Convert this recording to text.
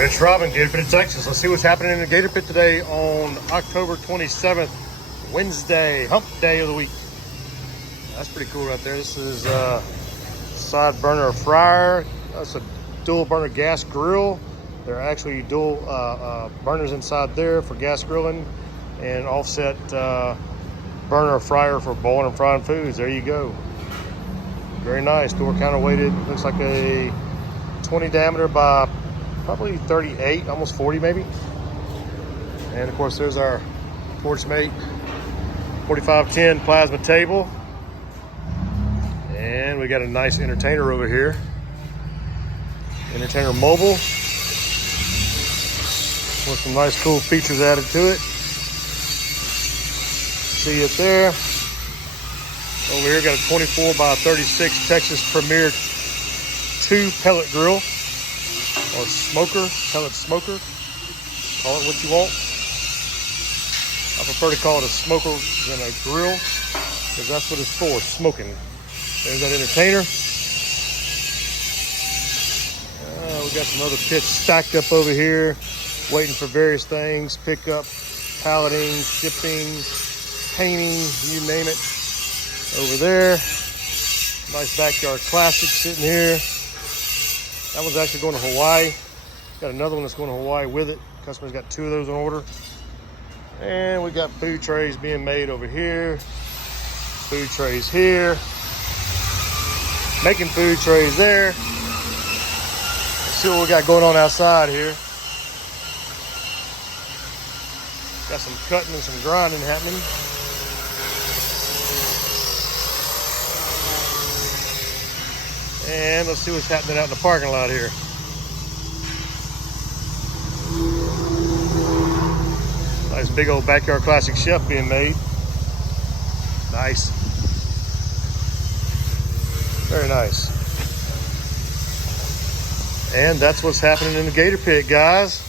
Rich Robin, Gator Pit, Texas. Let's see what's happening in the Gator Pit today on October 27th, Wednesday, hump day of the week. That's pretty cool right there. This is side burner fryer. That's a dual burner gas grill. There are actually dual burners inside there for gas grilling and offset burner fryer for boiling and frying foods. There you go. Very nice. Door counterweighted. Looks like a 20 diameter by probably 38, almost 40 maybe. And of course there's our Porchmate 4510 plasma table. And we got a nice entertainer over here. Entertainer mobile. With some nice cool features added to it. See it there. Over here got a 24 by 36 Texas Premier 2 pellet grill. Or smoker, pellet smoker. Call it what you want. I prefer to call it a smoker than a grill, because that's what it's for, smoking. There's that entertainer. We got some other pits stacked up over here, waiting for various things, pickup, palleting, shipping, painting, you name it. Over there, nice backyard classic sitting here. That one's actually going to Hawaii. Got another one that's going to Hawaii with it. Customer's got 2 of those on order. And we got food trays being made over here. Food trays here. Making food trays there. Let's see what we got going on outside here. Got some cutting and some grinding happening. And let's see what's happening out in the parking lot here. Nice big old backyard classic chef being made. Nice. Very nice. And that's what's happening in the Gator Pit, guys.